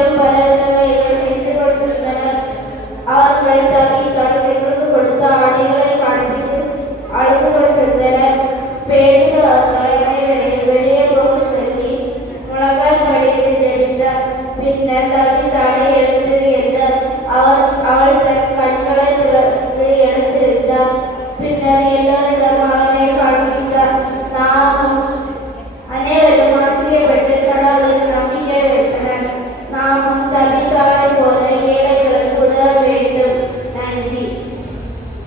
சுற்றிலும் பல விதவைகள் நின்று கொண்டிருந்தனர். அவர்கள் தங்கள் கடவுளுக்கு கொடுத்த ஆடைகளை காண்பித்து அழுது கொண்டிருந்தனர். பேதுரு அவர்களை வெளியே போக சொல்லி முழங்கால் படியிட்டு ஜெபித்தார். பின்னர் தவின் தடை எழுந்தது என்றார். அவள் தன் கண்களை திறந்து எழுந்திருந்தார். பின்னர் எல்லோரும்